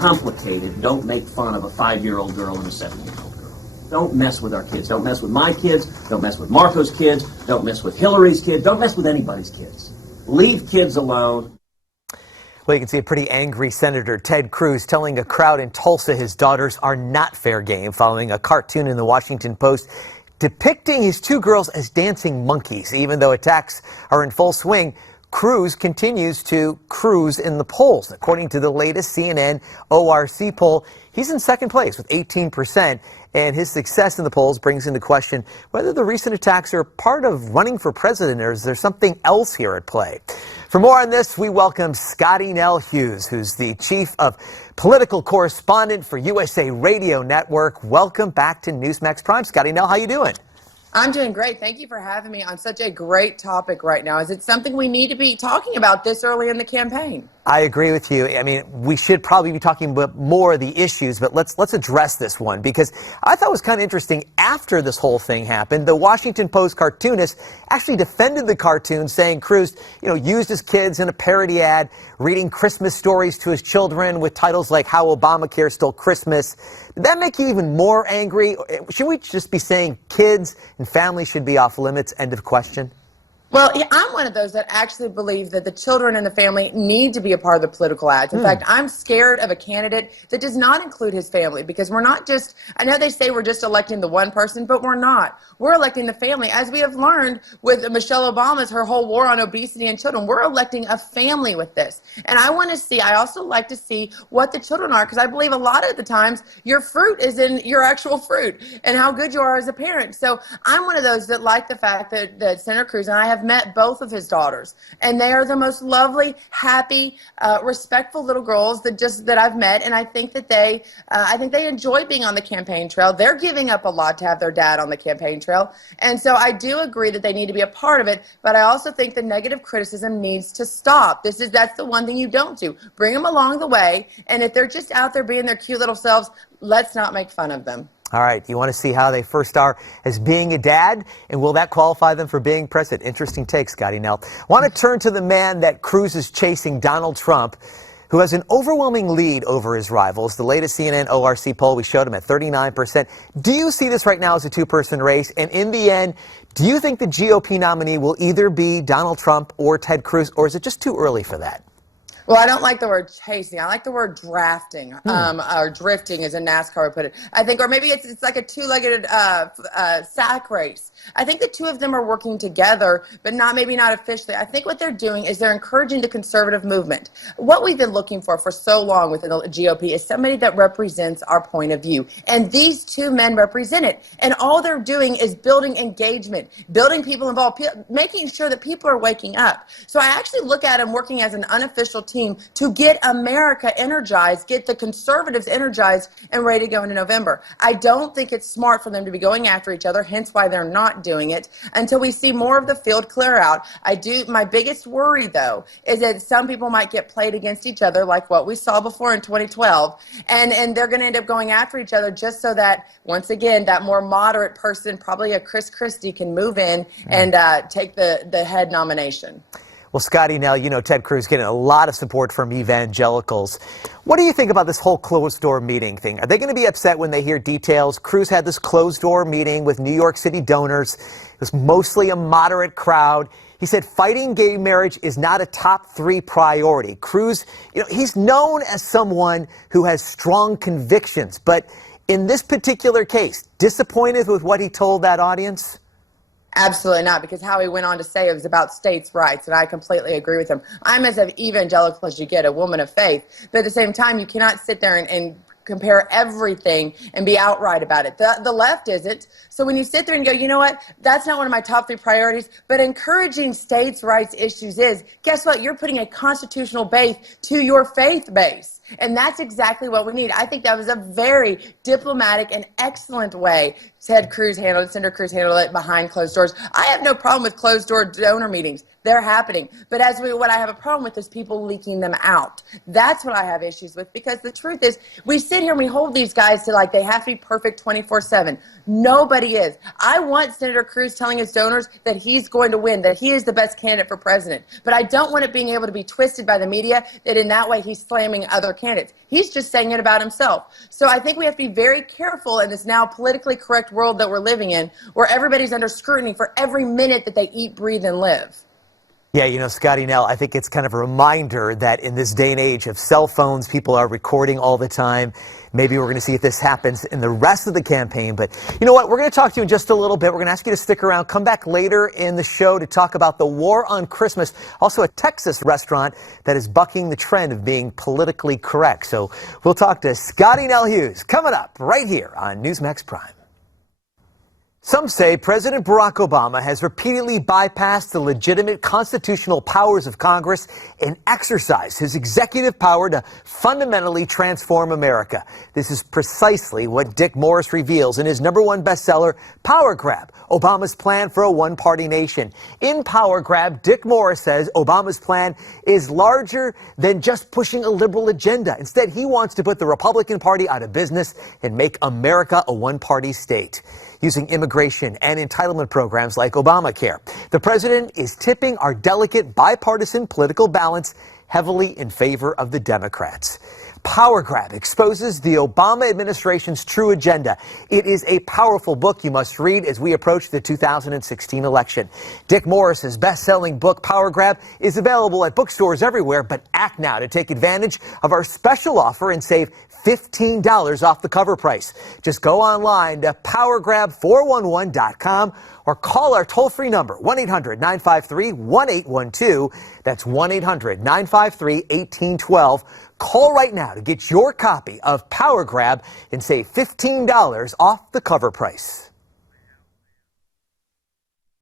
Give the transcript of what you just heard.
complicated. Don't make fun of a 5-year-old girl and a 7-year-old girl. Don't mess with our kids. Don't mess with my kids. Don't mess with Marco's kids. Don't mess with Hillary's kids. Don't mess with anybody's kids. Leave kids alone. Well, you can see a pretty angry Senator Ted Cruz telling a crowd in Tulsa his daughters are not fair game following a cartoon in the Washington Post depicting his 2 girls as dancing monkeys. Even though attacks are in full swing, Cruz continues to cruise in the polls. According to the latest CNN ORC poll, he's in second place with 18%, and his success in the polls brings into question whether the recent attacks are part of running for president or is there something else here at play. For more on this, we welcome Scottie Nell Hughes, who's the chief of political correspondent for USA Radio Network. Welcome back to Newsmax Prime. Scottie Nell, how you doing? I'm doing great. Thank you for having me on such a great topic right now. Is it something we need to be talking about this early in the campaign? I agree with you. I mean, we should probably be talking about more of the issues, but let's address this one because I thought it was kind of interesting. After this whole thing happened, the Washington Post cartoonist actually defended the cartoon, saying Cruz, used his kids in a parody ad, reading Christmas stories to his children with titles like "How Obamacare Stole Christmas." Did that make you even more angry? Should we just be saying kids and families should be off limits? End of question. Well, I'm one of those that actually believe that the children and the family need to be a part of the political ads. In fact, I'm scared of a candidate that does not include his family because we're not just, I know they say we're just electing the one person, but we're not. We're electing the family. As we have learned with Michelle Obama's, her whole war on obesity and children, we're electing a family with this. And I also like to see what the children are because I believe a lot of the times your fruit is in your actual fruit and how good you are as a parent. So I'm one of those that like the fact that Senator Cruz and I have met both of his daughters, and they are the most lovely, happy, respectful little girls that I've met. And I think that they enjoy being on the campaign trail. They're giving up a lot to have their dad on the campaign trail, and so I do agree that they need to be a part of it. But I also think the negative criticism needs to stop. That's the one thing you don't do. Bring them along the way, and if they're just out there being their cute little selves, let's not make fun of them. All right, you want to see how they first are as being a dad, and will that qualify them for being president? Interesting take, Scottie Nell. Want to turn to the man that Cruz is chasing, Donald Trump, who has an overwhelming lead over his rivals. The latest CNN ORC poll, we showed him at 39%. Do you see this right now as a two-person race? And in the end, do you think the GOP nominee will either be Donald Trump or Ted Cruz, or is it just too early for that? Well, I don't like the word chasing. I like the word drafting, or drifting, as in NASCAR would put it. I think, or maybe it's like a two-legged sack race. I think the two of them are working together, but maybe not officially. I think what they're doing is they're encouraging the conservative movement. What we've been looking for so long within the GOP is somebody that represents our point of view. And these two men represent it. And all they're doing is building engagement, building people involved, making sure that people are waking up. So I actually look at them working as an unofficial team to get America energized, get the conservatives energized and ready to go into November. I don't think it's smart for them to be going after each other, hence why they're not doing it until we see more of the field clear out. My biggest worry, though, is that some people might get played against each other like what we saw before in 2012, and they're going to end up going after each other just so that, once again, that more moderate person, probably a Chris Christie, can move in and take the head nomination. Well, Scottie Nell, Ted Cruz getting a lot of support from evangelicals. What do you think about this whole closed-door meeting thing? Are they going to be upset when they hear details? Cruz had this closed-door meeting with New York City donors. It was mostly a moderate crowd. He said fighting gay marriage is not a top 3 priority. Cruz, he's known as someone who has strong convictions. But in this particular case, disappointed with what he told that audience? Absolutely not, because how he went on to say it was about states' rights, and I completely agree with him. I'm as evangelical as you get, a woman of faith, but at the same time, you cannot sit there and compare everything and be outright about it. The left isn't. So when you sit there and go, you know what, that's not one of my top 3 priorities, but encouraging states' rights issues is, guess what, you're putting a constitutional base to your faith base. And that's exactly what we need. I think that was a very diplomatic and excellent way Senator Cruz handled it behind closed doors. I have no problem with closed-door donor meetings. They're happening. But what I have a problem with is people leaking them out. That's what I have issues with, because the truth is, we sit here and we hold these guys to like they have to be perfect 24/7. Nobody is. I want Senator Cruz telling his donors that he's going to win, that he is the best candidate for president. But I don't want it being able to be twisted by the media that in that way he's slamming other candidates. He's just saying it about himself. So I think we have to be very careful in this now politically correct world that we're living in, where everybody's under scrutiny for every minute that they eat, breathe, and live. Yeah, you know, Scottie Nell, I think it's kind of a reminder that in this day and age of cell phones, people are recording all the time. Maybe we're going to see if this happens in the rest of the campaign. But you know what? We're going to talk to you in just a little bit. We're going to ask you to stick around. Come back later in the show to talk about the war on Christmas. Also, a Texas restaurant that is bucking the trend of being politically correct. So we'll talk to Scottie Nell Hughes coming up right here on Newsmax Prime. Some say President Barack Obama has repeatedly bypassed the legitimate constitutional powers of Congress and exercised his executive power to fundamentally transform America. This is precisely what Dick Morris reveals in his #1 bestseller, Power Grab, Obama's Plan for a One-Party Nation. In Power Grab, Dick Morris says Obama's plan is larger than just pushing a liberal agenda. Instead, he wants to put the Republican Party out of business and make America a one-party state, using immigration and entitlement programs like Obamacare. The president is tipping our delicate bipartisan political balance heavily in favor of the Democrats. Power Grab exposes the Obama administration's true agenda. It is a powerful book you must read as we approach the 2016 election. Dick Morris's best-selling book, Power Grab, is available at bookstores everywhere, but act now to take advantage of our special offer and save $15 off the cover price. Just go online to powergrab411.com or call our toll-free number, 1-800-953-1812. That's 1-800-953-1812. Call right now to get your copy of Power Grab and save $15 off the cover price.